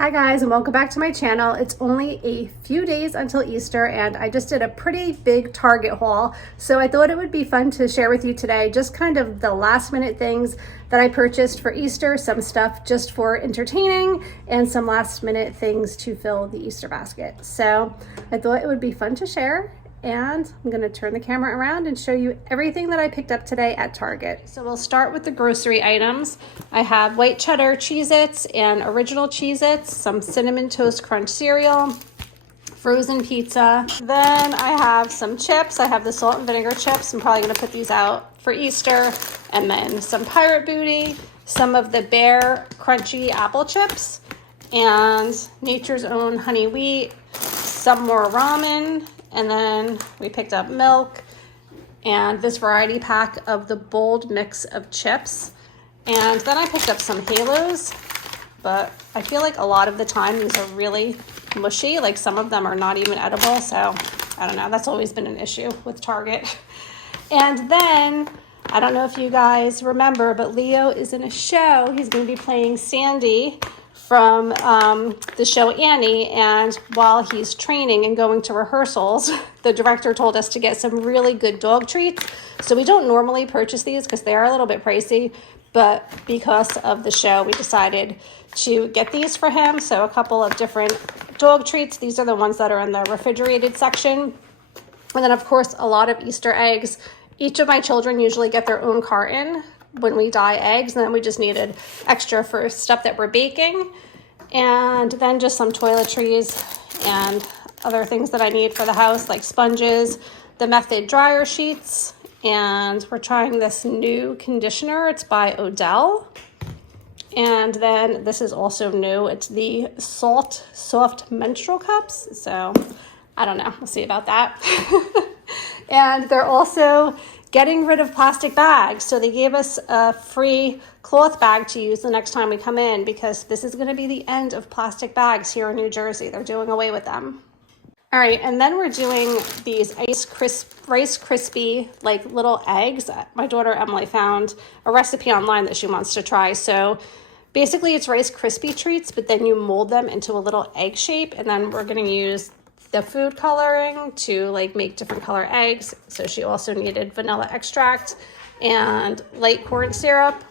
Hi guys, and welcome back to my channel. It's only a few days until Easter and I just did a pretty big Target haul. So I thought it would be fun to share with you today just kind of the last minute things that I purchased for Easter, some stuff just for entertaining and some last minute things to fill the Easter basket. So I thought it would be fun to share, and I'm going to turn the camera around and show you everything that I picked up today at Target. So we'll start with the grocery items. I have white cheddar Cheez-Its and original Cheez-Its, some cinnamon toast crunch cereal, frozen pizza. Then I have some chips. I have the salt and vinegar chips. I'm probably going to put these out for Easter. And then some Pirate Booty, some of the Bear crunchy apple chips, and Nature's Own honey wheat, some more ramen. And then we picked up milk and this variety pack of the bold mix of chips. And then I picked up some Halos, but I feel like a lot of the time these are really mushy. Like some of them are not even edible. So I don't know, that's always been an issue with Target. And then, I don't know if you guys remember, but Leo is in a show. He's going to be playing Sandy from the show Annie, and while he's training and going to rehearsals, the director told us to get some really good dog treats. So we don't normally purchase these because they are a little bit pricey, but because of the show, we decided to get these for him. So a couple of different dog treats. These are the ones that are in the refrigerated section. And then of course, a lot of Easter eggs. Each of my children usually get their own carton when we dye eggs, and then we just needed extra for stuff that we're baking. And then just some toiletries and other things that I need for the house, like sponges, the Method dryer sheets, and we're trying this new conditioner. It's by Odell. And then this is also new. It's the Salt Soft Menstrual Cups. So I don't know, we'll see about that. And they're also getting rid of plastic bags. So they gave us a free cloth bag to use the next time we come in, because this is going to be the end of plastic bags here in New Jersey. They're doing away with them. All right, and then we're doing these Rice Krispie like little eggs. My daughter Emily found a recipe online that she wants to try. So basically it's Rice Krispie treats, but then you mold them into a little egg shape, and then we're going to use the food coloring to like make different color eggs. So she also needed vanilla extract and light corn syrup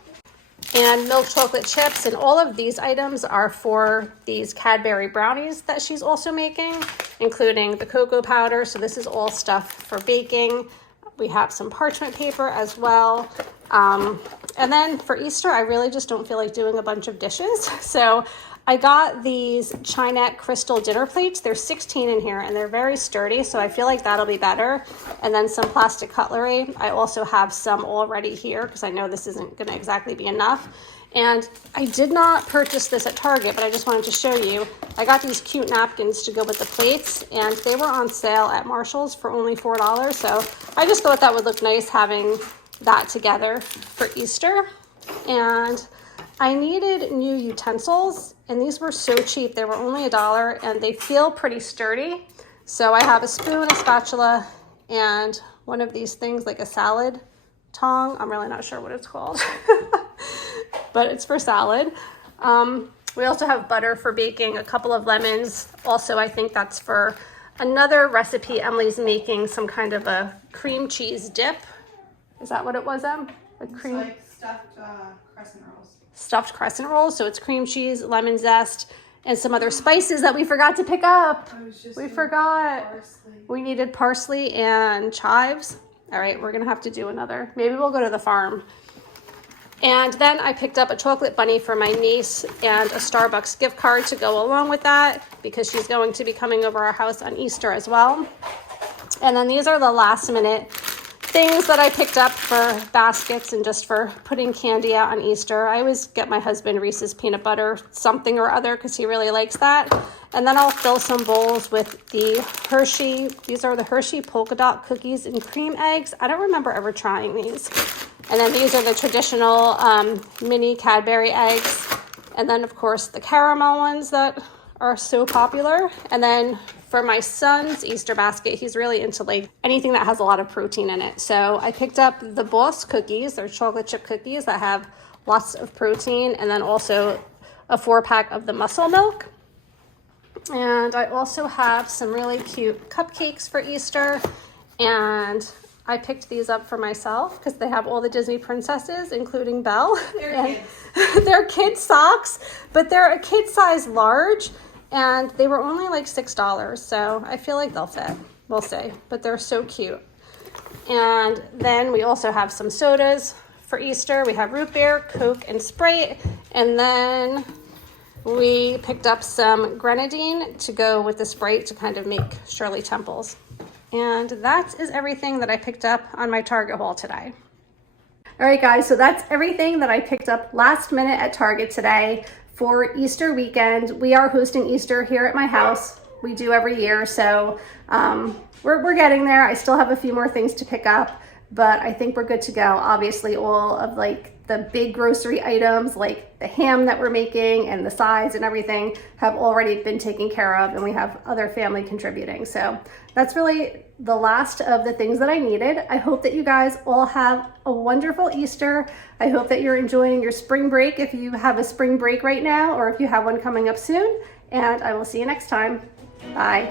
and milk chocolate chips. And all of these items are for these Cadbury brownies that she's also making, including the cocoa powder. So this is all stuff for baking. We have some parchment paper as well. And then for Easter, I really just don't feel like doing a bunch of dishes. So I got these Chinette crystal dinner plates. There's 16 in here and they're very sturdy, so I feel like that'll be better. And then some plastic cutlery. I also have some already here because I know this isn't going to exactly be enough. And I did not purchase this at Target, but I just wanted to show you. I got these cute napkins to go with the plates, and they were on sale at Marshall's for only $4. So I just thought that would look nice having that together for Easter. And I needed new utensils, and these were so cheap. They were only $1, and they feel pretty sturdy. So I have a spoon, a spatula, and one of these things like a salad tong. I'm really not sure what it's called, but it's for salad. We also have butter for baking, a couple of lemons. Also, I think that's for another recipe Emily's making, some kind of a cream cheese dip. Is that what it was, Em? It's like stuffed crescent rolls. Stuffed crescent rolls. So it's cream cheese, lemon zest, and some other spices that we forgot to pick up. We forgot. Parsley. We needed parsley and chives. All right, we're gonna have to do another. Maybe we'll go to the farm. And then I picked up a chocolate bunny for my niece and a Starbucks gift card to go along with that, because she's going to be coming over our house on Easter as well. And then these are the last minute things that I picked up for baskets and just for putting candy out on Easter. I always get my husband Reese's peanut butter something or other because he really likes that. And then I'll fill some bowls with the Hershey. These are the Hershey polka dot cookies and cream eggs. I don't remember ever trying these. And then these are the traditional mini Cadbury eggs. And then of course the caramel ones that are so popular. And then for my son's Easter basket, he's really into like anything that has a lot of protein in it. So I picked up the Boss cookies. They're chocolate chip cookies that have lots of protein, and then also a 4-pack of the muscle milk. And I also have some really cute cupcakes for Easter. And I picked these up for myself because they have all the Disney princesses, including Belle. They're kids. They're kid socks, but they're a kid size large, and they were only like $6. So I feel like they'll fit. We'll see, but they're so cute. And then we also have some sodas for Easter. We have root beer, Coke, and Sprite. And then we picked up some grenadine to go with the Sprite to kind of make Shirley Temples. And that is everything that I picked up on my Target haul today. All right, guys, so that's everything that I picked up last minute at Target today for Easter weekend. We are hosting Easter here at my house. We do every year, so we're getting there. I still have a few more things to pick up, but I think we're good to go. Obviously, all of like the big grocery items like the ham that we're making and the sides and everything have already been taken care of, and we have other family contributing. So that's really the last of the things that I needed. I hope that you guys all have a wonderful Easter. I hope that you're enjoying your spring break if you have a spring break right now, or if you have one coming up soon, and I will see you next time. Bye.